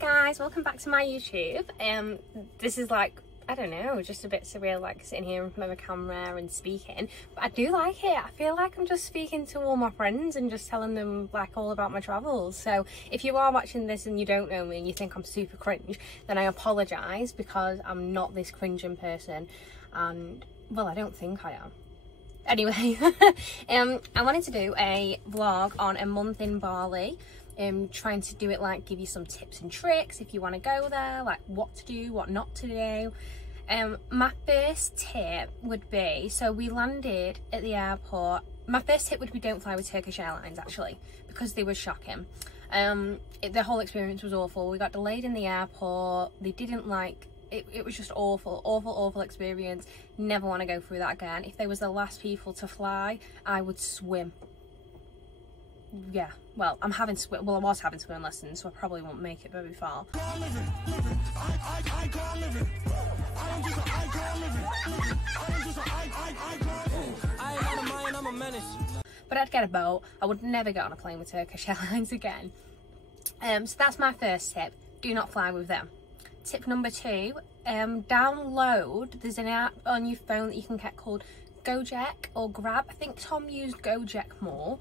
guys, welcome back to my YouTube. This is like, I don't know, just a bit surreal, like sitting here in front of a camera and speaking, but I do like it. I feel like I'm just speaking to all my friends and just telling them like all about my travels. So if you are watching this and you don't know me and you think I'm super cringe, then I apologise, because I'm not this cringing person, and well, I don't think I am. Anyway, I wanted to do a vlog on a month in Bali. Trying to do it like give you some tips and tricks if you want to go there, like what to do, what not to do. My first tip would be, so we landed at the airport. My first tip would be don't fly with Turkish Airlines, actually, because they were shocking. The whole experience was awful. We got delayed in the airport. They didn't like it. It was just awful experience. Never want to go through that again. If they was the last people to fly, I would swim. Yeah, well, I was having swimming lessons, so I probably won't make it very far. But I'd get a boat. I would never get on a plane with Turkish Airlines again. So that's my first tip. Do not fly with them. Tip number 2, download, there's an app on your phone that you can get called Gojek or Grab. I think Tom used Gojek more.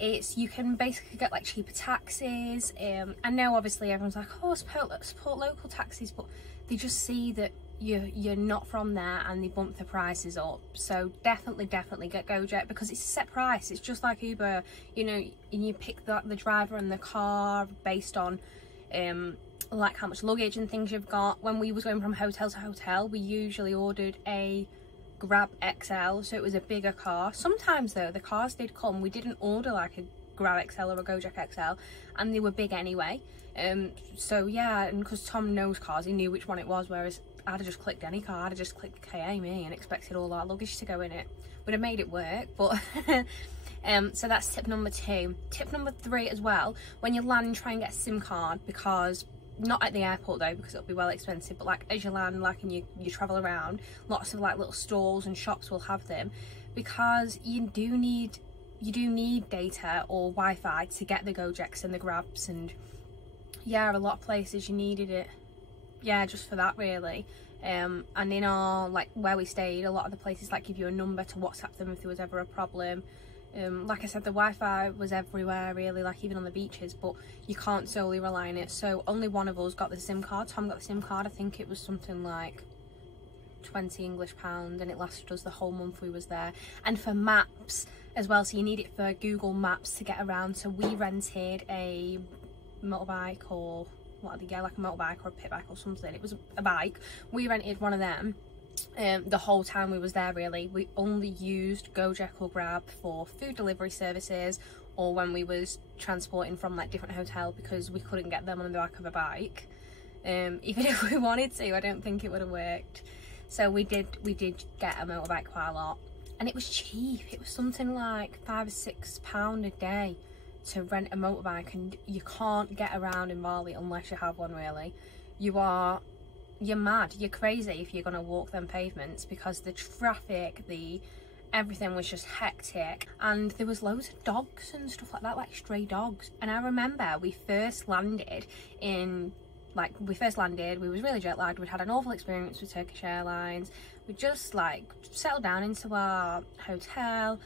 You can basically get like cheaper taxis. I know obviously everyone's like, oh, support local taxis, but they just see that you're not from there and they bump the prices up. So definitely get Gojek, because it's a set price. It's just like Uber, you know, and you pick the driver and the car based on like how much luggage and things you've got. When we was going from hotel to hotel, we usually ordered a Grab XL, so it was a bigger car. Sometimes though the cars did come, we didn't order like a Grab XL or a Gojek XL, and they were big anyway. So yeah, and because Tom knows cars, he knew which one it was, whereas I'd have just clicked any car. I'd have just clicked KA me and expected all our luggage to go in it. Would have made it work, but so that's tip number 2. Tip number 3 as well, when you land, try and get a SIM card, because not at the airport though, because it'll be well expensive, but like as you land, like, and you travel around, lots of like little stalls and shops will have them, because you do need data or Wi-Fi to get the Gojeks and the Grabs, and yeah, a lot of places you needed it, yeah, just for that really. And in our, like where we stayed, a lot of the places like give you a number to WhatsApp them if there was ever a problem. Like I said, the Wi-Fi was everywhere really, like even on the beaches, but you can't solely rely on it. So only one of us got the SIM card. Tom got the SIM card. I think it was something like £20 English, and it lasted us the whole month we was there. And for maps as well, so you need it for Google Maps to get around. So we rented a motorbike, or what, yeah, like a motorbike or a pit bike or something. It was a bike. We rented one of them. The whole time we was there really. We only used Gojek or Grab for food delivery services, or when we was transporting from like different hotel, because we couldn't get them on the back of a bike. Even if we wanted to, I don't think it would have worked. So we did get a motorbike quite a lot, and it was cheap. It was something like £5 or £6 a day to rent a motorbike, and you can't get around in Bali unless you have one really. You're mad, you're crazy if you're gonna walk them pavements, because the traffic, everything was just hectic, and there was loads of dogs and stuff like that, like stray dogs. And I remember we first landed, we was really jet lagged. We'd had an awful experience with Turkish Airlines. We just like settled down into our hotel,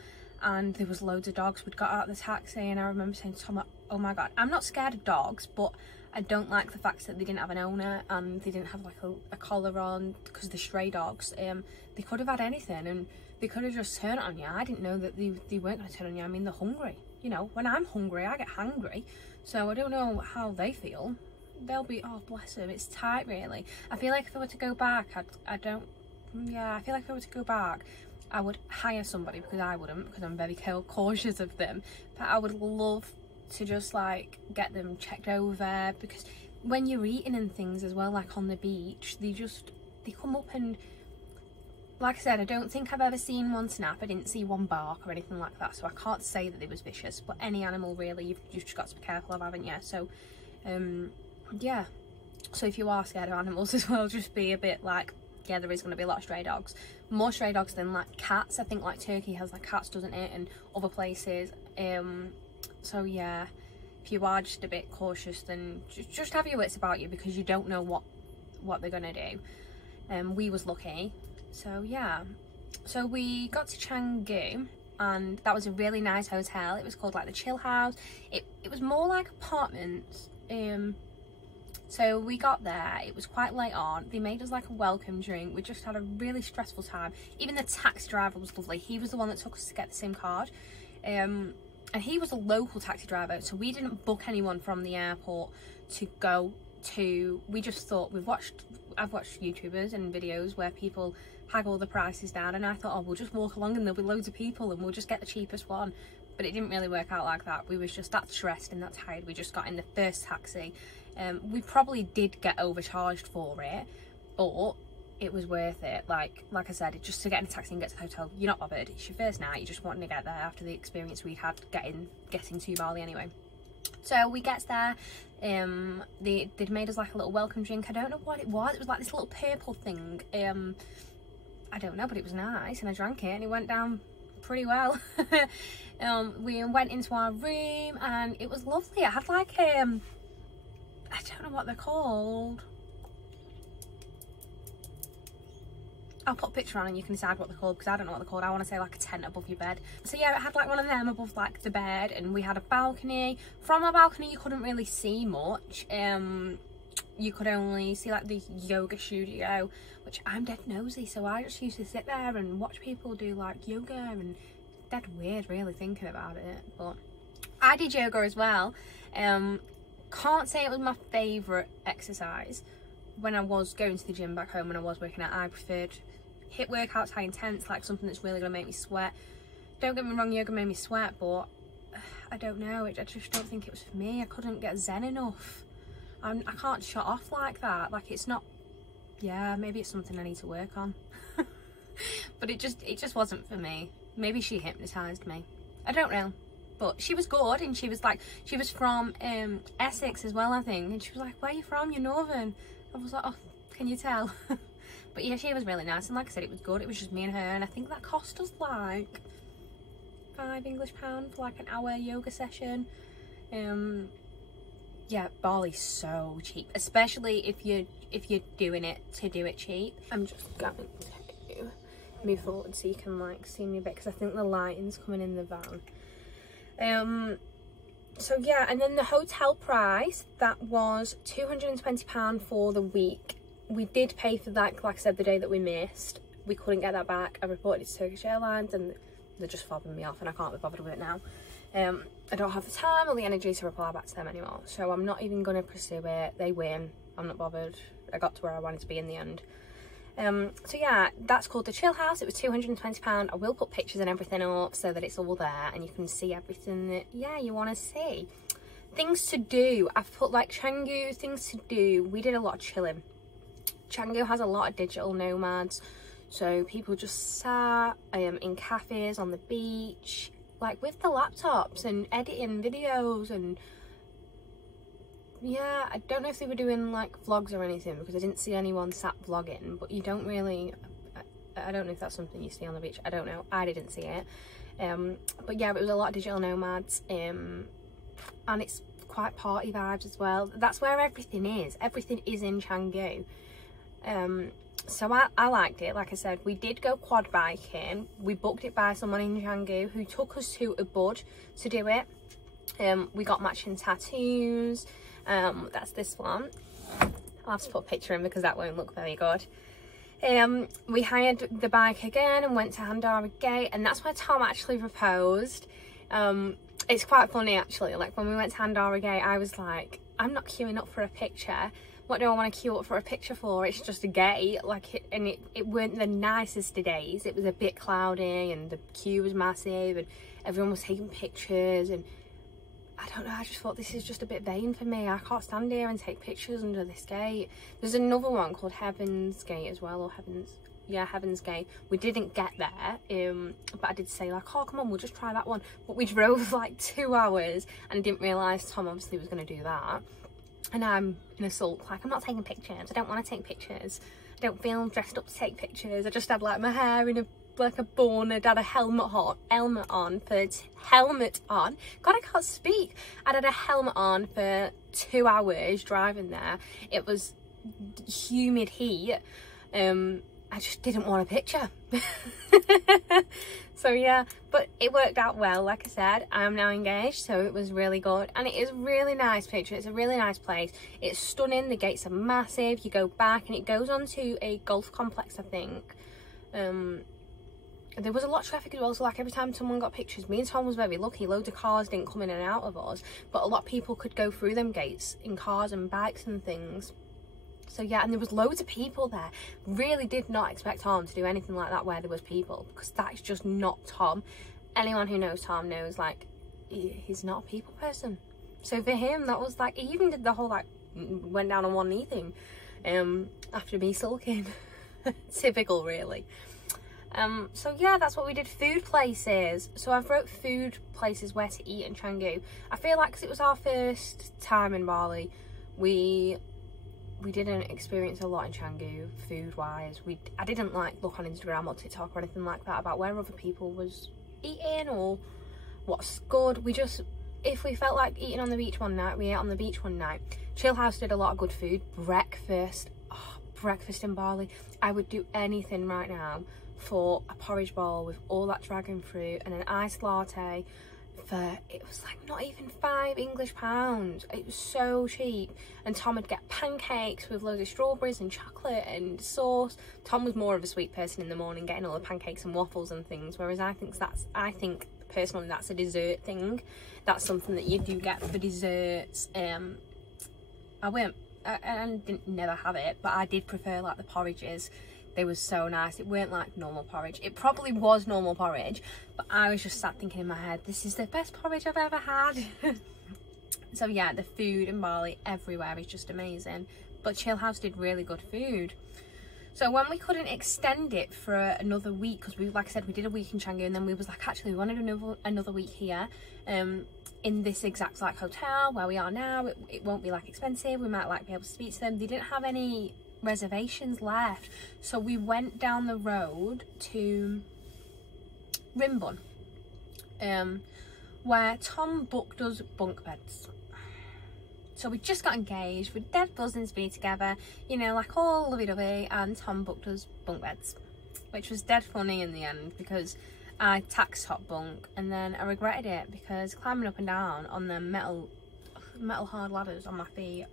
and there was loads of dogs. We'd got out of the taxi, and I remember saying to Tom, oh my god, I'm not scared of dogs, but I don't like the fact that they didn't have an owner, and they didn't have like a collar on, because the stray dogs, they could have had anything, and they could have just turned on you. I didn't know that they weren't going to turn on you. I mean, they're hungry, you know, when I'm hungry I get hangry, so I don't know how they feel. They'll be, oh bless them, it's tight really. I feel like if I were to go back, I feel like if I were to go back, I would hire somebody, because I wouldn't, because I'm very cautious of them, but I would love to just like get them checked over, because when you're eating and things as well, like on the beach, they come up, and like I said, I don't think I've ever seen one snap. I didn't see one bark or anything like that, so I can't say that it was vicious, but any animal really, you've just got to be careful of, haven't you? So yeah, so if you are scared of animals as well, just be a bit like, yeah, there is going to be a lot of stray dogs, more stray dogs than like cats. I think like Turkey has like cats, doesn't it, and other places. So yeah, if you are just a bit cautious, then just have your wits about you, because you don't know what they're gonna do. We was lucky. So yeah, so we got to Canggu, and that was a really nice hotel. It was called like the Chill House. It was more like apartments. So we got there, it was quite late on. They made us like a welcome drink. We just had a really stressful time. Even the taxi driver was lovely. He was the one that took us to get the SIM card. And he was a local taxi driver, so we didn't book anyone from the airport to go to. We just thought, I've watched YouTubers and videos where people haggle the prices down, and I thought, oh, we'll just walk along and there'll be loads of people and we'll just get the cheapest one. But it didn't really work out like that. We was just that stressed and that tired. We just got in the first taxi. We probably did get overcharged for it, but it was worth it. Like I said, just to get in a taxi and get to the hotel, you're not bothered. It's your first night, you just wanting to get there after the experience we had getting to Bali anyway. So we get there, they'd made us like a little welcome drink. I don't know what it was like this little purple thing. I don't know, but it was nice, and I drank it and it went down pretty well. We went into our room and it was lovely. I had like I don't know what they're called. I'll put a picture on and you can decide what they're called, because I don't know what they're called. I want to say like a tent above your bed. So yeah, it had like one of them above like the bed, and we had a balcony. From our balcony you couldn't really see much. You could only see like the yoga studio, which I'm dead nosy, so I just used to sit there and watch people do like yoga, and dead weird really thinking about it. But I did yoga as well. Can't say it was my favourite exercise. When I was going to the gym back home, when I was working out, I preferred HIIT workouts, high intense, like something that's really going to make me sweat. Don't get me wrong, yoga made me sweat, but I don't know, I just don't think it was for me. I couldn't get zen enough. I can't shut off like that. Like, it's not, yeah, maybe it's something I need to work on. But it just wasn't for me. Maybe she hypnotised me, I don't know. But she was good, and she was from Essex as well, I think. And she was like, where are you from? You're northern. I was like, oh, can you tell? But yeah, she was really nice, and like I said, it was good. It was just me and her, and I think that cost us like £5 for like an hour yoga session. Yeah, Bali's so cheap, especially if you're doing it to do it cheap. I'm just going to move forward so you can like see me a bit, because I think the lighting's coming in the van. So yeah, and then the hotel price, that was £220 for the week. We did pay for that, like I said, the day that we missed. We couldn't get that back. I reported it to Turkish Airlines and they're just fobbing me off, and I can't be bothered with it now. I don't have the time or the energy to reply back to them anymore, so I'm not even going to pursue it. They win, I'm not bothered. I got to where I wanted to be in the end. So yeah, that's called the Chill House. It was £220. I will put pictures and everything up so that it's all there and you can see everything that, yeah, you want to see. Things to do, I've put like Canggu, things to do. We did a lot of chilling. Canggu has a lot of digital nomads, so people just sat in cafes on the beach, like with the laptops and editing videos. And yeah, I don't know if they were doing like vlogs or anything, because I didn't see anyone sat vlogging, but you don't really, I don't know if that's something you see on the beach. I don't know, I didn't see it. But yeah, it was a lot of digital nomads, and it's quite party vibes as well. That's where everything is in Canggu. So I liked it. Like I said, we did go quad biking. We booked it by someone in Canggu who took us to a bud to do it. We got matching tattoos. That's this one. I'll have to put a picture in because that won't look very good. We hired the bike again and went to Handara Gate, and that's where Tom actually proposed. It's quite funny actually, like when we went to Handara Gate, I was like, I'm not queuing up for a picture. What do I want to queue up for a picture for? It's just a gate. Like it weren't the nicest of days. It was a bit cloudy and the queue was massive and everyone was taking pictures, and I don't know, I just thought this is just a bit vain for me. I can't stand here and take pictures under this gate. There's another one called Heaven's Gate as well, or Heaven's Gate. We didn't get there, but I did say like, oh come on, we'll just try that one. But we drove like 2 hours and I didn't realise Tom obviously was going to do that. And I'm in a sulk, like I'm not taking pictures. I don't want to take pictures. I don't feel dressed up to take pictures. I just had like my hair in a like a bonnet, had a helmet on God, I can't speak. I had a helmet on for 2 hours driving there. It was humid heat. I just didn't want a picture. So yeah, but it worked out well. Like I said, I am now engaged, so it was really good, and it is a really nice picture. It's a really nice place. It's stunning. The gates are massive. You go back and it goes on to a golf complex, I think. There was a lot of traffic as well, so like every time someone got pictures, me and Tom was very lucky. Loads of cars didn't come in and out of us, but a lot of people could go through them gates in cars and bikes and things. So yeah, and there was loads of people there. Really did not expect Tom to do anything like that where there was people, because that's just not Tom. Anyone who knows Tom knows, like, he's not a people person. So for him, that was like, he even did the whole like went down on one knee thing after me sulking. Typical, really. So yeah, that's what we did. Food places. So I've wrote food places where to eat in Canggu. I feel like, because it was our first time in Bali, we didn't experience a lot in Canggu food wise. I didn't like look on Instagram or TikTok or anything like that about where other people was eating or what's good. We just, if we felt like eating on the beach one night, we ate on the beach one night. Chill House did a lot of good food. Breakfast, breakfast in Bali. I would do anything right now for a porridge bowl with all that dragon fruit and an iced latte for, it was like not even £5 English. It was so cheap. And Tom would get pancakes with loads of strawberries and chocolate and sauce. Tom was more of a sweet person in the morning, getting all the pancakes and waffles and things, whereas I think personally that's a dessert thing. That's something that you do get for desserts. I didn't never have it, but I did prefer like the porridges. They were so nice. It weren't like normal porridge. It probably was normal porridge, but I was just sat thinking in my head, this is the best porridge I've ever had. So yeah, the food in Bali everywhere is just amazing. But Chill House did really good food. So when we couldn't extend it for another week, because we, like I said, we did a week in Canggu, and then we was like, actually we wanted another week here in this exact like hotel where we are now. It won't be like expensive. We might like be able to speak to them. They didn't have any reservations left, so we went down the road to Rimbun, where Tom booked us bunk beds. So we just got engaged, we're dead buzzing to be together, you know, like all lovey-dovey, and Tom booked us bunk beds, which was dead funny in the end, because I taxed top bunk and then I regretted it, because climbing up and down on the metal hard ladders on my feet,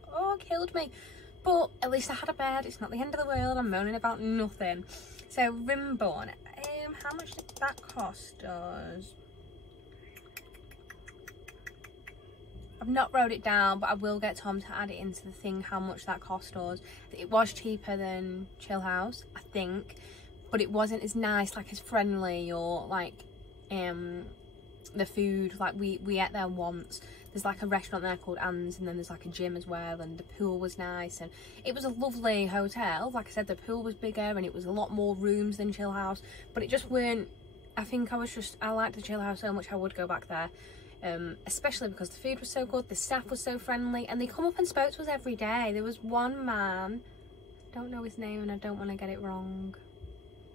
killed me. But at least I had a bed. It's not the end of the world. I'm moaning about nothing. So Rimbun, how much did that cost us? I've not wrote it down, but I will get Tom to add it into the thing how much that cost us. It was cheaper than Chill House, I think, but it wasn't as nice, like as friendly, or like the food, like we ate there once. There's like a restaurant there called Anne's, and then there's like a gym as well, and the pool was nice, and it was a lovely hotel. Like I said, the pool was bigger and it was a lot more rooms than Chill House, but it just weren't, I think I liked the Chill House so much I would go back there, especially because the food was so good, the staff was so friendly, and they come up and spoke to us every day. There was one man, I don't know his name and I don't want to get it wrong.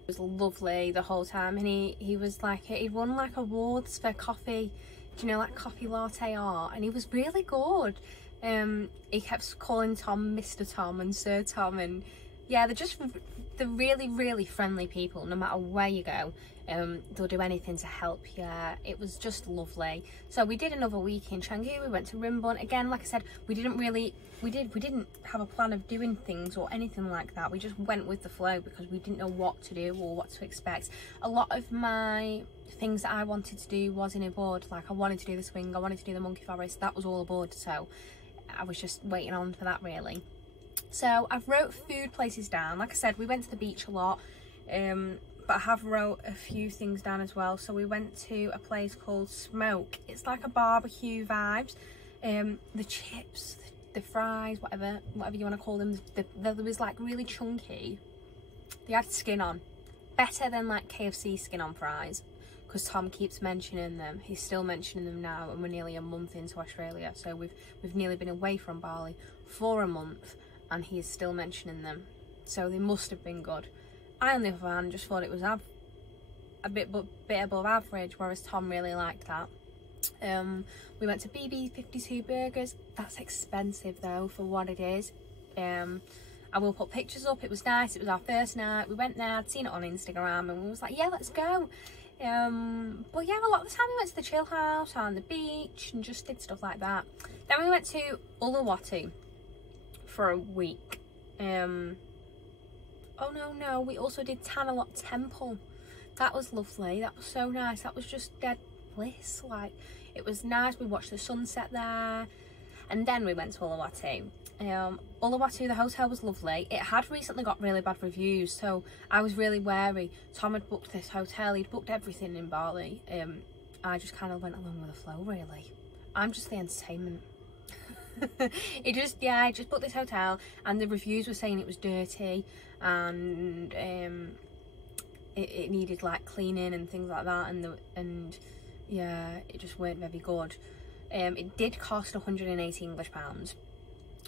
It was lovely the whole time, and he was like, he'd won like awards for coffee, you know, like coffee latte art, and he was really good. He kept calling Tom Mr. Tom and Sir Tom, and yeah, they're really, really friendly people. No matter where you go, they'll do anything to help you. It was just lovely. So we did another week in Canggu. We went to Rimbun again. Like I said, we didn't have a plan of doing things or anything like that. We just went with the flow because we didn't know what to do or what to expect. A lot of my things that I wanted to do wasn't aboard. Like I wanted to do the swing, I wanted to do the monkey forest, that was all aboard, so I was just waiting on for that really. So I've wrote food places down. Like I said, we went to the beach a lot, but I have wrote a few things down as well. So we went to a place called Smoke. It's like a barbecue vibes. The chips, the fries, whatever you want to call them, there was like really chunky. They had skin on, better than like KFC skin on fries, because Tom keeps mentioning them. He's still mentioning them now, and we're nearly a month into Australia, so we've nearly been away from Bali for a month, and he's still mentioning them, so they must have been good. I, on the other hand, just thought it was a bit above average, whereas Tom really liked that. We went to BB 52 Burgers. That's expensive though for what it is. I will put pictures up. It was nice. It was our first night. We went there. I'd seen it on Instagram and we was like, yeah, let's go. But yeah, a lot of the time we went to the chill house on the beach and just did stuff like that. Then we went to Uluwatu for a week. Oh no, we also did Tanalot Temple. That was lovely. That was so nice. That was just dead bliss. Like, it was nice. We watched the sunset there, and then we went to Uluwatu. Uluwatu, the hotel was lovely. It had recently got really bad reviews, so I was really wary. Tom had booked this hotel. He'd booked everything in Bali. I just kind of went along with the flow, really. I'm just the entertainment. I just booked this hotel, and the reviews were saying it was dirty and it needed like cleaning and things like that, and yeah, it just weren't very good. It did cost 180 English pounds,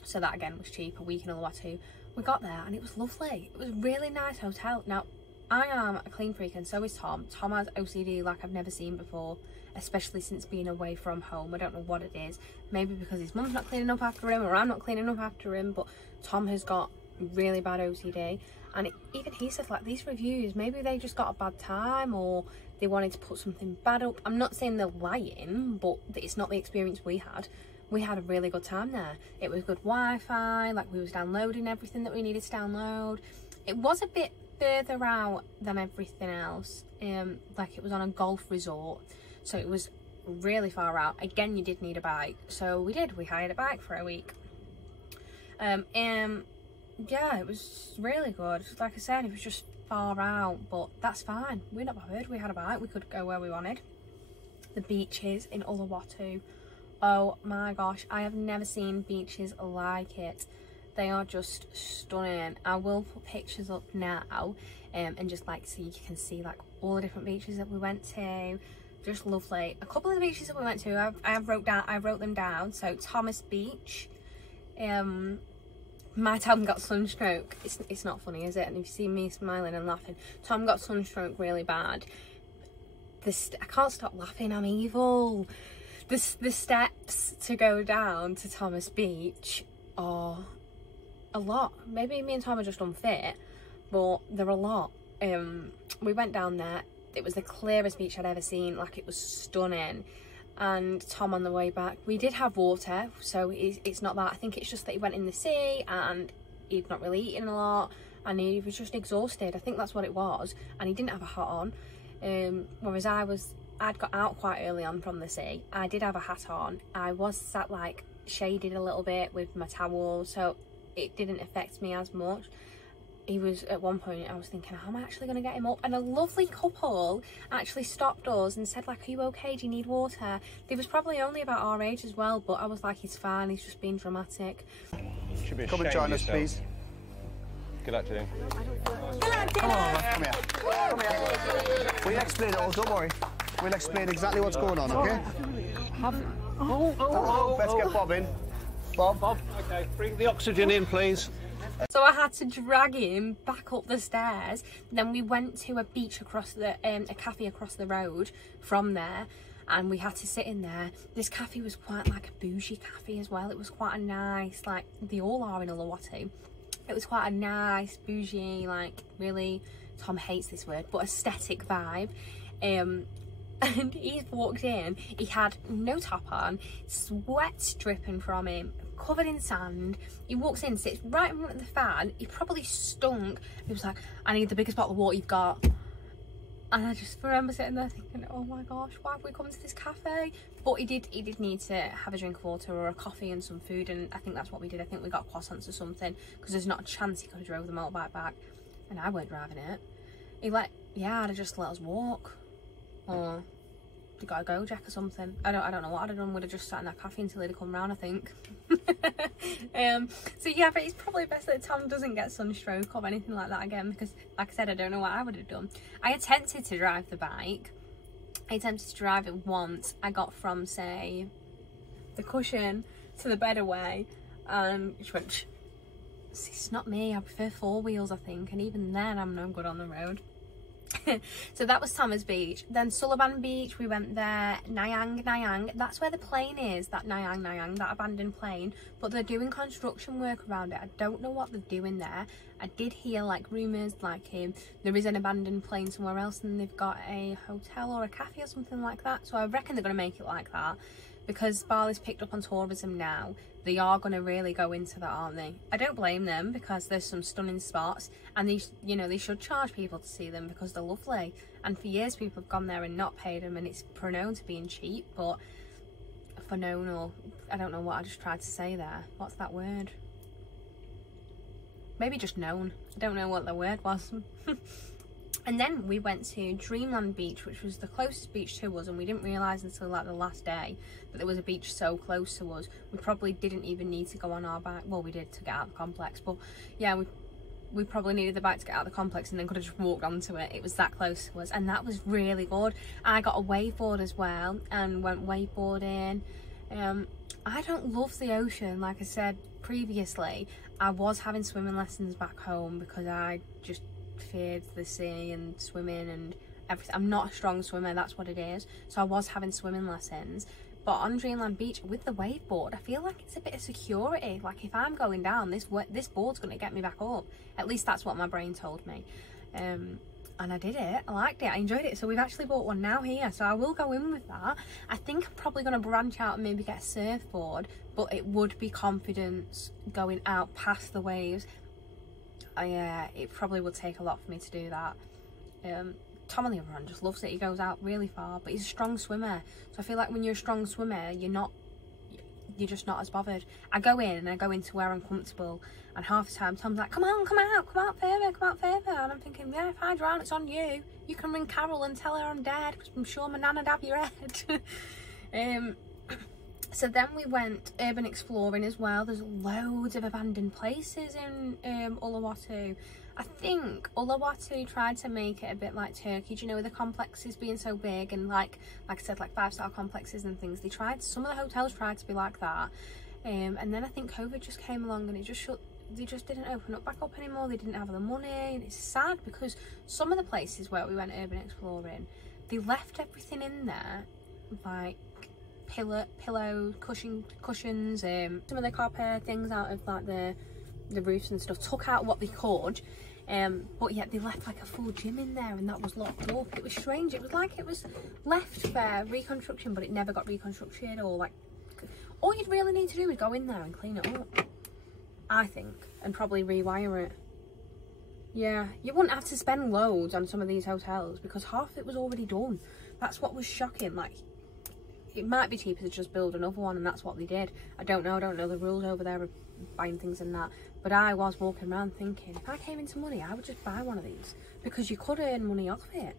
so that again was cheap. A week in Uluwatu. We got there and it was lovely. It was a really nice hotel. Now, I am a clean freak and so is Tom. Tom has OCD like I've never seen before, especially since being away from home. I don't know what it is. Maybe because his mum's not cleaning up after him, or I'm not cleaning up after him, but Tom has got really bad OCD. And even he said, like, these reviews, maybe they just got a bad time or they wanted to put something bad up. I'm not saying they're lying, but it's not the experience we had. We had a really good time there. It was good Wi-Fi, like we was downloading everything that we needed to download. It was a bit further out than everything else. Like, it was on a golf resort, so it was really far out. Again, you did need a bike, so we hired a bike for a week. Yeah, it was really good. Like I said, it was just far out, but that's fine. We're not bothered. We had a bike. We could go where we wanted. The beaches in Uluwatu, oh my gosh, I have never seen beaches like it. They are just stunning. I will put pictures up now, and just like so you can see like all the different beaches that we went to. Just lovely. A couple of the beaches that we went to, I wrote them down. So Thomas Beach. My Tom got sunstroke. It's not funny, is it? And if you see me smiling and laughing, Tom got sunstroke really bad. I can't stop laughing, I'm evil. The steps to go down to Thomas Beach are a lot. Maybe me and Tom are just unfit, but they're a lot. We went down there. It was the clearest beach I'd ever seen. Like, it was stunning. And Tom, on the way back, we did have water, so it's not that. I think it's just that he went in the sea and he'd not really eaten a lot and he was just exhausted. I think that's what it was, and he didn't have a hat on. Whereas I'd got out quite early on from the sea. I did have a hat on. I was sat like shaded a little bit with my towel, so it didn't affect me as much. He was, at one point, I was thinking, how am I actually going to get him up? And a lovely couple actually stopped us and said, like, are you okay? Do you need water? They was probably only about our age as well, but I was like, he's fine. He's just being dramatic. Come and join us, please. Good luck, Jane. Come on, come here. Come here. We'll explain it all, don't worry. We'll explain exactly what's going on, okay? Let's get Bob in. Bob. Okay, bring the oxygen in, please. So I had to drag him back up the stairs. Then we went to a beach across the, a cafe across the road from there, and we had to sit in there. This cafe was quite like a bougie cafe as well. It was quite a nice, like they all are in Uluwatu. It was quite a nice, bougie, like really, Tom hates this word, but aesthetic vibe. And he walked in, he had no top on, sweat dripping from him, covered in sand. He walks in, sits right in front of the fan. He probably stunk. He was like, I need the biggest bottle of water you've got. And I just remember sitting there thinking, oh my gosh, why have we come to this cafe? But he did need to have a drink of water or a coffee and some food, and I think that's what we did. I think we got croissants or something, because there's not a chance he could have drove the motorbike back, and I weren't driving it. He I'd have just let us walk, or they got a go jack or something. I don't know what I'd have done. Would have just sat in that cafe until he'd come round, I think. So yeah, but it's probably best that Tom doesn't get sunstroke or anything like that again, because like I said, I don't know what I would have done. I attempted to drive the bike. I attempted to drive it once. I got from, say, the cushion to the bed away, and just went, it's not me. I prefer four wheels, I think, and even then I'm no good on the road. So that was Thomas Beach. Then Sullivan Beach, we went there. Nyang, that's where the plane is, that Nyang, that abandoned plane, but they're doing construction work around it. I don't know what they're doing there. I did hear like rumours like there is an abandoned plane somewhere else and they've got a hotel or a cafe or something like that, so I reckon they're going to make it like that. Because Bali's picked up on tourism now, they are going to really go into that, aren't they? I don't blame them, because there's some stunning spots, and they, you know, they should charge people to see them because they're lovely. And for years people have gone there and not paid them, and it's known to being cheap, but for known, or I don't know what I just tried to say there. What's that word? Maybe just known. I don't know what the word was. And then we went to Dreamland Beach, which was the closest beach to us, and we didn't realise until like the last day that there was a beach so close to us. We probably didn't even need to go on our bike. Well, we did to get out of the complex, but yeah, we probably needed the bike to get out of the complex and then could have just walked onto it. It was that close to us, and that was really good. I got a waveboard as well and went wakeboarding. I don't love the ocean, like I said previously. I was having swimming lessons back home because I just feared the sea and swimming and everything. I'm not a strong swimmer, that's what it is, so I was having swimming lessons. But on Dreamland Beach with the waveboard, I feel like it's a bit of security. Like if I'm going down, this board's going to get me back up. At least that's what my brain told me. And I did it. I liked it. I enjoyed it. So we've actually bought one now here, so I will go in with that. I think I'm probably going to branch out and maybe get a surfboard, but it would be confidence going out past the waves. It probably would take a lot for me to do that. Tom on the other hand just loves it. He goes out really far, but he's a strong swimmer, so I feel like when you're a strong swimmer, you're just not as bothered. I go in and I go into where I'm comfortable, and half the time Tom's like, come on, come out further, and I'm thinking, yeah, if I drown, it's on you. You can ring Carol and tell her I'm dead, because I'm sure my nana'd have your head. So then we went urban exploring as well. There's loads of abandoned places in Uluwatu. I think Uluwatu tried to make it a bit like Turkey, do you know, with the complexes being so big and like I said, like 5-star complexes and things. They tried, some of the hotels tried to be like that, and then I think COVID just came along and it just shut. They just didn't open up back up anymore. They didn't have the money, and it's sad because some of the places where we went urban exploring, they left everything in there, like pillow cushions, some of the copper things out of like the roofs and stuff, took out what they could, but yet they left like a full gym in there, and that was locked up. It was strange. It was like it was left for reconstruction, but it never got reconstructed, or like all you'd really need to do is go in there and clean it up, I think, and probably rewire it. Yeah, you wouldn't have to spend loads on some of these hotels because half of it was already done. That's what was shocking. Like, it might be cheaper to just build another one, and that's what they did. I don't know the rules over there of buying things and that, but I was walking around thinking, if I came into money, I would just buy one of these, because you could earn money off it.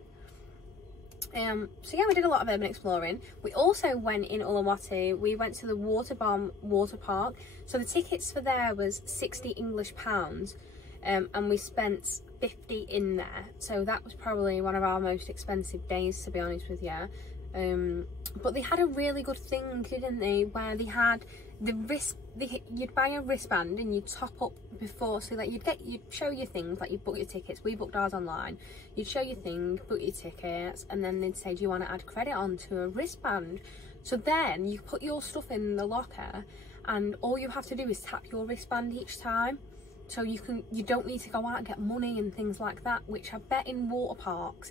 So yeah, we did a lot of urban exploring. We also went in Uluwatu. We went to the Water Bomb water park. So the tickets for there was £60 and we spent 50 in there. So that was probably one of our most expensive days, to be honest with you. But they had a really good thing, didn't they, where they had the you'd buy a wristband and you'd top up before, so that you'd show your things, like you book your tickets. We booked ours online. You'd show your thing, book your tickets, and then they'd say, do you want to add credit onto a wristband? So then you put your stuff in the locker, and all you have to do is tap your wristband each time. So you don't need to go out and get money and things like that, which I bet in water parks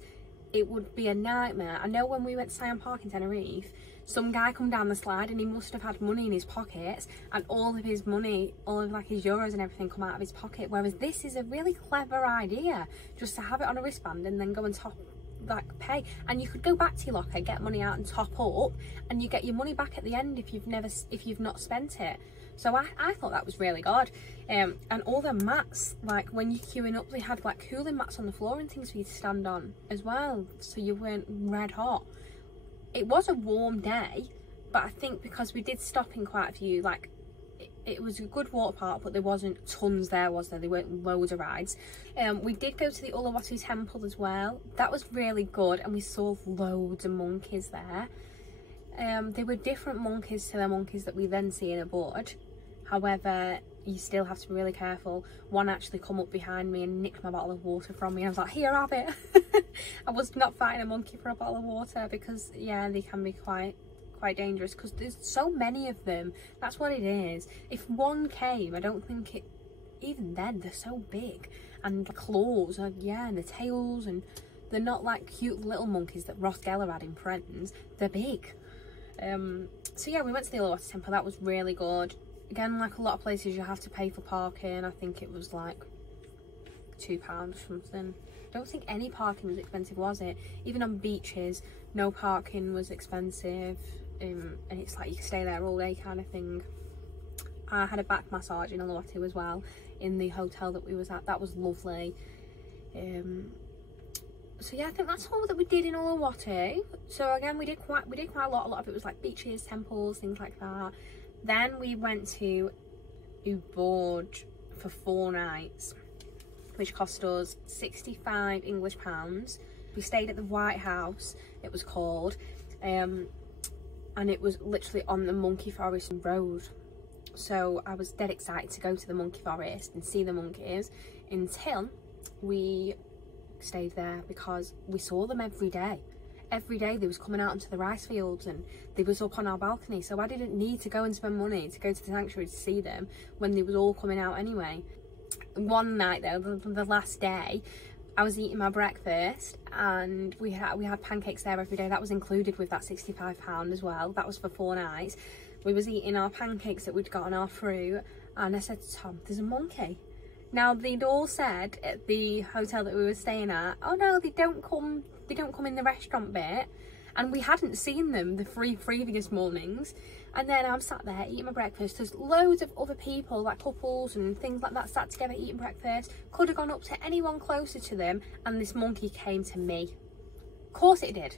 it would be a nightmare. I know when we went to Siam Park in Tenerife, some guy come down the slide and he must have had money in his pockets, and all of his money, all of like his euros and everything, come out of his pocket. Whereas this is a really clever idea, just to have it on a wristband and then go and pay, and you could go back to your locker, get money out and top up, and you get your money back at the end if you've not spent it. So I thought that was really good. And all the mats, like when you're queuing up, they had like cooling mats on the floor and things for you to stand on as well, so you weren't red hot. It was a warm day, but I think because we did stop in quite a few, like it was a good water park, but there wasn't tons there, was there? There weren't loads of rides. We did go to the Uluwatu temple as well. That was really good, and we saw loads of monkeys there. They were different monkeys to the monkeys that we then see in a board. However, you still have to be really careful. One actually come up behind me and nicked my bottle of water from me. I was like, here, have it. I was not fighting a monkey for a bottle of water because, yeah, they can be quite dangerous because there's so many of them. That's what it is. If one came, I don't think it, even then, they're so big, and the claws, yeah, and the tails, and they're not like cute little monkeys that Ross Geller had in Friends. They're big. So yeah, we went to the Uluwatu Temple. That was really good. Again, like a lot of places, you have to pay for parking. I think it was like £2 or something. I don't think any parking was expensive, was it? Even on beaches, no parking was expensive. And it's like you can stay there all day kind of thing. I had a back massage in Uluwatu as well, in the hotel that we was at. That was lovely. So yeah, I think that's all that we did in Uluwatu. So again, we did quite a lot. A lot of it was like beaches, temples, things like that. Then we went to Ubud for 4 nights, which cost us 65 English pounds. We stayed at the White House, it was called, and it was literally on the Monkey Forest Road. So I was dead excited to go to the Monkey Forest and see the monkeys until we stayed there, because we saw them every day. Every day they was coming out onto the rice fields and they was up on our balcony, so I didn't need to go and spend money to go to the sanctuary to see them when they was all coming out anyway. One night though, the last day, I was eating my breakfast and we had pancakes there every day. That was included with that £65 as well. That was for 4 nights. We was eating our pancakes that we'd got on our fruit, and I said to Tom, there's a monkey. Now they'd all said at the hotel that we were staying at, oh no, they don't come in the restaurant bit, and we hadn't seen them the 3 previous mornings. And then I'm sat there eating my breakfast. There's loads of other people, like couples and things like that, sat together eating breakfast. Could have gone up to anyone closer to them, and this monkey came to me. Of course it did.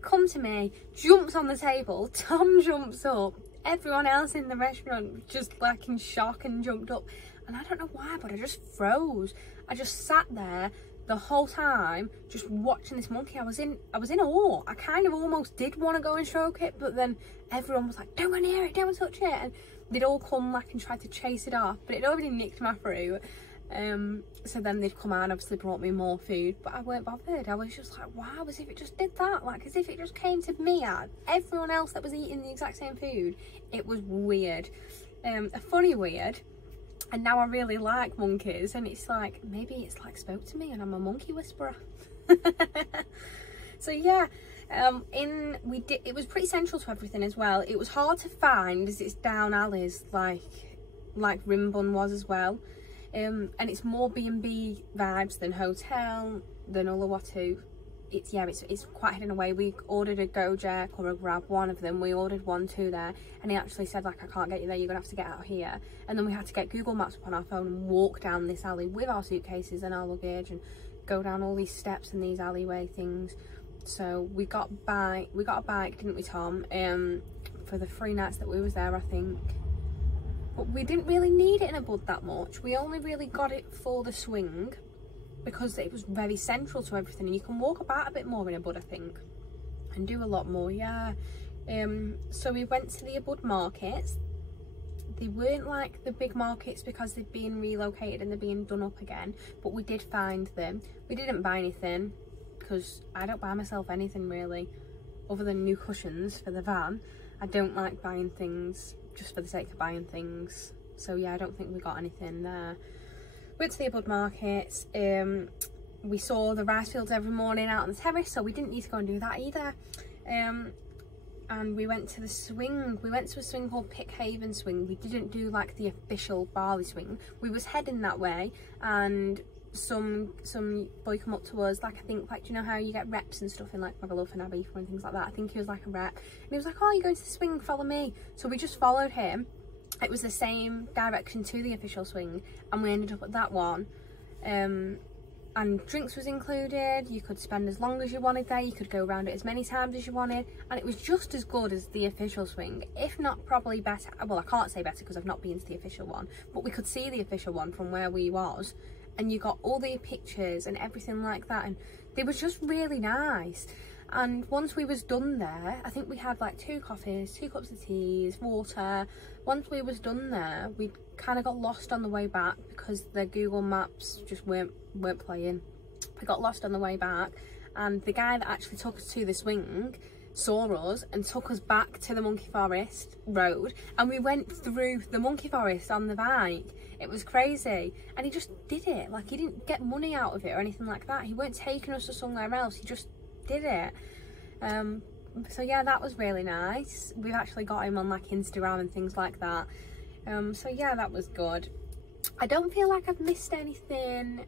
Come to me, jumps on the table, Tom jumps up, everyone else in the restaurant just like in shock and jumped up. And I don't know why, but I just froze. I just sat there the whole time just watching this monkey. I was in awe. I kind of almost did want to go and stroke it, but then everyone was like, don't go near it, don't touch it. And they'd all come like and try to chase it off, but it already nicked my fruit. So then they'd come out and obviously brought me more food, but I weren't bothered. I was just like, wow, as if it just did that, like as if it just came to me and everyone else that was eating the exact same food. It was weird, a funny weird. And now I really like monkeys, and it's like, maybe it's like spoke to me and I'm a monkey whisperer. So yeah, it was pretty central to everything as well. It was hard to find as it's down alleys like Rimbun was as well. And it's more B&B vibes than hotel, than Uluwatu. It's quite hidden away. We ordered a Gojek or a Grab, one of them. We ordered 1, 2 there, and he actually said like, I can't get you there, you're gonna have to get out here. And then we had to get Google Maps up on our phone and walk down this alley with our suitcases and our luggage and go down all these steps and these alleyway things. So we got a bike, didn't we, Tom? For the 3 nights that we was there, I think. But we didn't really need it in Ubud that much. We only really got it for the swing, because it was very central to everything, and you can walk about a bit more in Ubud, I think, and do a lot more, yeah. So we went to the Ubud markets. They weren't like the big markets because they've been relocated and they're being done up again, but we did find them. We didn't buy anything because I don't buy myself anything really, other than new cushions for the van. I don't like buying things just for the sake of buying things. So yeah, I don't think we got anything there. Went to the Ubud markets. We saw the rice fields every morning out on the terrace, so we didn't need to go and do that either. And we went to the swing. We went to a swing called Pickhaven Swing. We didn't do like the official Bali swing. We was heading that way, and some boy come up to us, like I think, like, do you know how you get reps and stuff in like Magaluf and Ibiza and things like that? I think he was like a rep, and he was like, oh, you're going to the swing, follow me. So we just followed him. It was the same direction to the official swing, and we ended up at that one. And drinks was included. You could spend as long as you wanted there. You could go around it as many times as you wanted, and it was just as good as the official swing, if not probably better. Well, I can't say better because I've not been to the official one, but we could see the official one from where we was, and you got all the pictures and everything like that, and it was just really nice. And once we was done there, I think we had like 2 coffees, 2 cups of teas, water. Once we was done there, we kind of got lost on the way back because the Google Maps just weren't playing. We got lost on the way back, and the guy that actually took us to the swing saw us and took us back to the Monkey Forest road, and we went through the Monkey Forest on the bike. It was crazy, and he just did it. Like, he didn't get money out of it or anything like that. He weren't taking us to somewhere else, he just did it. So yeah, that was really nice. We've actually got him on like Instagram and things like that. So yeah, that was good. I don't feel like I've missed anything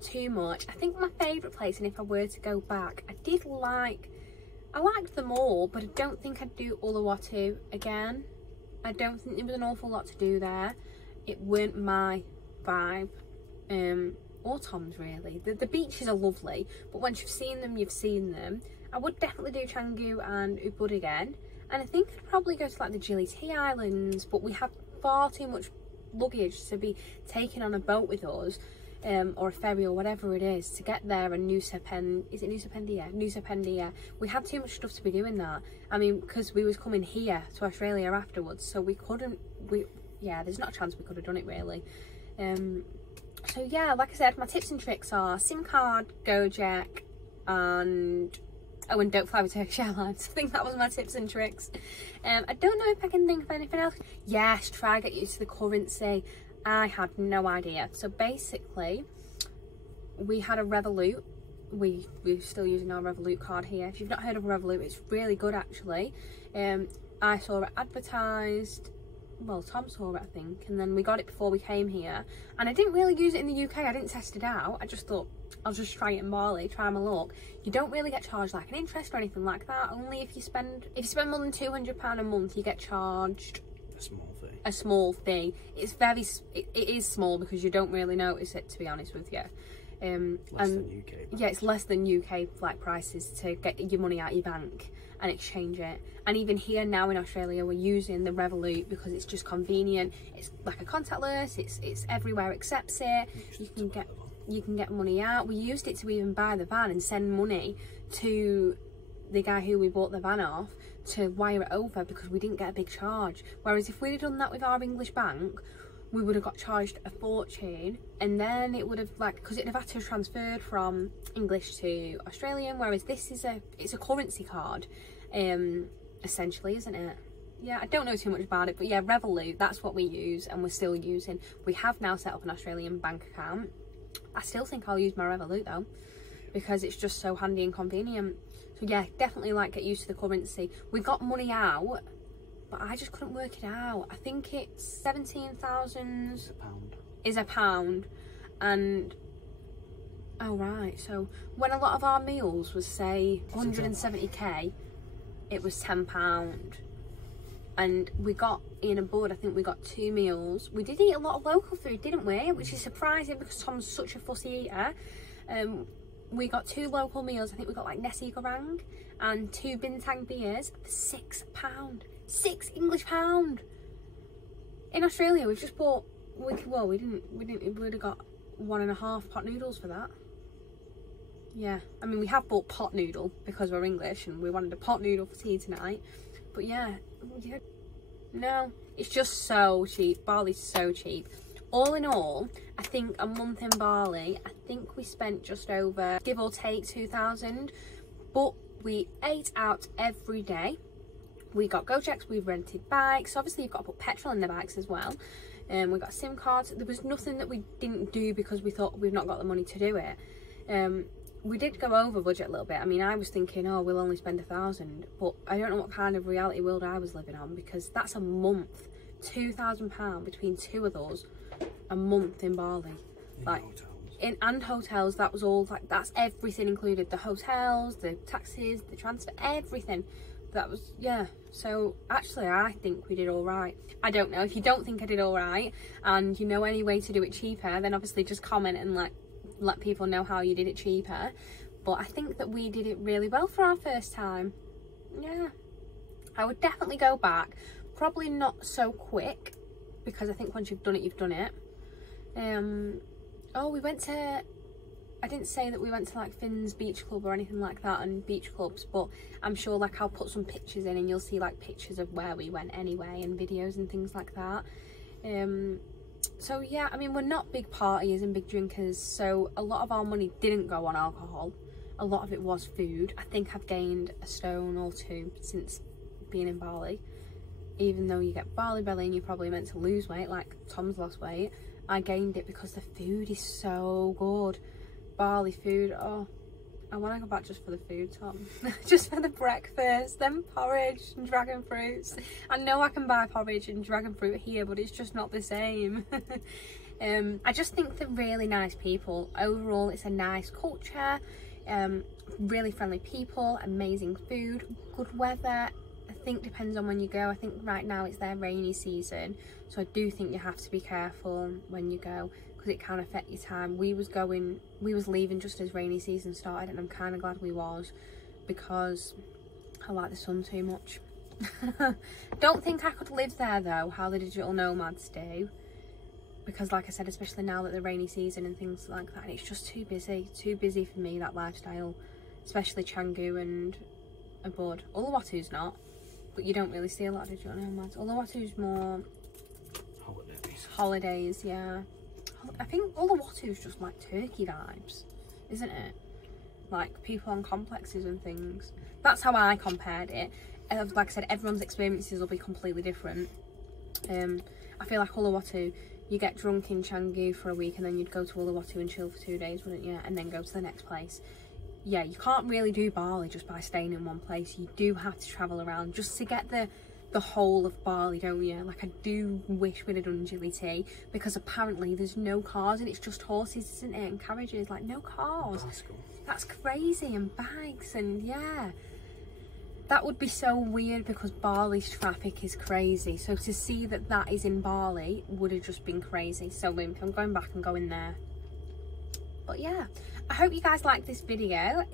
too much. I think my favourite place, and if I were to go back, I liked them all, but I don't think I'd do Uluwatu again. I don't think there was an awful lot to do there. It weren't my vibe, or Tom's really. The beaches are lovely, but once you've seen them, you've seen them. I would definitely do Canggu and Ubud again, and I think I'd probably go to like the Gili T Islands, but we have far too much luggage to be taken on a boat with us, or a ferry or whatever it is, to get there. And Nusa Pendia. We had too much stuff to be doing that. I mean, because we was coming here to Australia afterwards, so we couldn't. Yeah, there's not a chance we could have done it really. So yeah, like I said, my tips and tricks are SIM card, Gojek, and don't fly with Turkish Airlines. I think that was my tips and tricks. I don't know if I can think of anything else. Yes, try get used to the currency. I had no idea. So basically, we had a Revolut. We're still using our Revolut card here. If you've not heard of Revolut, it's really good actually. I saw it advertised. Well, Tom saw it, I think, and then we got it before we came here. And I didn't really use it in the UK. I didn't test it out. I just thought I'll just try it in Bali, try my luck. You don't really get charged like an interest or anything like that. Only if you spend more than £200 a month, you get charged a small fee. It is small because you don't really notice it, to be honest with you. Less than UK. Yeah, it's less than UK flight prices to get your money out of your bank and exchange it. And even here now in Australia, we're using the Revolut because it's just convenient. It's like a contactless. It's everywhere accepts it. You can get money out. We used it to even buy the van and send money to the guy who we bought the van off to wire it over, because we didn't get a big charge. Whereas if we'd have done that with our English bank, we would have got charged a fortune, and then it would have, like, because it'd have had to have transferred from English to Australian, whereas this is it's a currency card, essentially, isn't it? Yeah, I don't know too much about it, but yeah, Revolut, that's what we use and we're still using. We have now set up an Australian bank account. I still think I'll use my Revolut though, because it's just so handy and convenient. So yeah, definitely like get used to the currency. We got money out, but I just couldn't work it out. I think it's 17,000 is a pound, and oh right, so when a lot of our meals was say 170k, it was £10. And we got in a board, I think we got 2 meals. We did eat a lot of local food, didn't we? Which is surprising because Tom's such a fussy eater. We got 2 local meals. I think we got like nasi goreng and 2 bintang beers for £6. £6 in Australia. We've just bought, we would have got 1.5 pot noodles for that. Yeah, I mean, we have bought pot noodle because we're English and we wanted a pot noodle for tea tonight. But yeah, no, it's just so cheap. Bali's so cheap. All in all, I think a month in Bali, I think we spent just over, give or take, 2,000. But we ate out every day. We got Gojeks, we rented bikes. Obviously, you've got to put petrol in the bikes as well. We got SIM cards. There was nothing that we didn't do because we thought we've not got the money to do it. We did go over budget a little bit. I mean, I was thinking, oh, we'll only spend 1,000, but I don't know what kind of reality world I was living on, because that's a month, £2,000 between 2 of us, a month in Bali. And hotels, that was all, like, that's everything included, the hotels, the taxis, the transfer, everything. That was, yeah. So actually, I think we did all right. I don't know, if you don't think I did all right and you know any way to do it cheaper, then obviously just comment and let people know how you did it cheaper. But I think that we did it really well for our first time. Yeah, I would definitely go back. Probably not so quick, because I think once you've done it, you've done it. Oh, we went to, I didn't say that we went to like Finn's Beach Club or anything like that, and beach clubs, but I'm sure like I'll put some pictures in and you'll see like pictures of where we went anyway, and videos and things like that. So yeah, I mean, we're not big partiers and big drinkers, so a lot of our money didn't go on alcohol. a lot of it was food. I think I've gained a stone or two since being in Bali. Even though you get Bali belly and you're probably meant to lose weight, like Tom's lost weight, I gained it because the food is so good. Bali food, oh, I want to go back just for the food, Tom. Just for the breakfast, then porridge and dragon fruits. I know I can buy porridge and dragon fruit here, but it's just not the same. I just think they're really nice people. Overall, it's a nice culture, really friendly people, amazing food, good weather. I think depends on when you go. I think right now it's their rainy season, so I do think you have to be careful when you go, because it can affect your time. We was leaving just as rainy season started, and I'm kind of glad we was, because I like the sun too much. Don't think I could live there though, how the digital nomads do, because like I said, especially now that the rainy season and things like that, and it's just too busy for me, that lifestyle, especially Canggu and Ubud. Uluwatu's not, but you don't really see a lot of digital nomads. Uluwatu's more holidays, yeah. I think Uluwatu's just like Turkey vibes, isn't it? Like people on complexes and things. That's how I compared it. Like I said, everyone's experiences will be completely different. I feel like Uluwatu, you get drunk in Canggu for a week and then you'd go to Uluwatu and chill for 2 days, wouldn't you? And then go to the next place. Yeah, you can't really do Bali just by staying in one place. You do have to travel around just to get the whole of Bali, don't you? Like, I do wish we'd have done Gili, because apparently there's no cars and it's just horses, isn't it? And carriages, like no cars. Bicycle. That's crazy, and bikes, and yeah. That would be so weird because Bali's traffic is crazy. So to see that that is in Bali would have just been crazy. So I'm going back and going there. But yeah, I hope you guys like this video.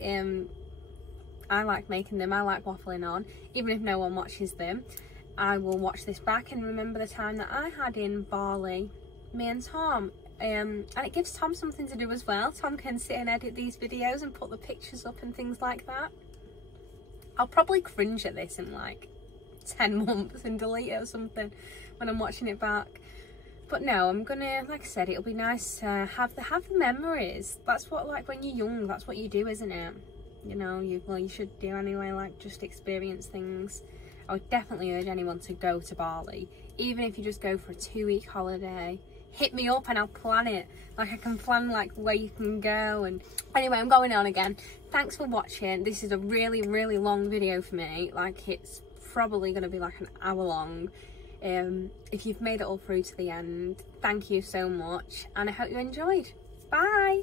I like making them, I like waffling on, even if no one watches them. I will watch this back and remember the time that I had in Bali, me and Tom. And it gives Tom something to do as well. Tom can sit and edit these videos and put the pictures up and things like that. I'll probably cringe at this in like 10 months and delete it or something when I'm watching it back. But no, I'm gonna, like I said, it'll be nice to have the memories. That's what, like, when you're young, that's what you do, isn't it? You know, you should do anyway, like, just experience things. I would definitely urge anyone to go to Bali, even if you just go for a 2-week holiday. Hit me up and I'll plan it. Like, I can plan like where you can go. And anyway, I'm going on again. Thanks for watching. This is a really, really long video for me. Like, it's probably going to be like an hour long. If you've made it all through to the end, thank you so much, and I hope you enjoyed. Bye.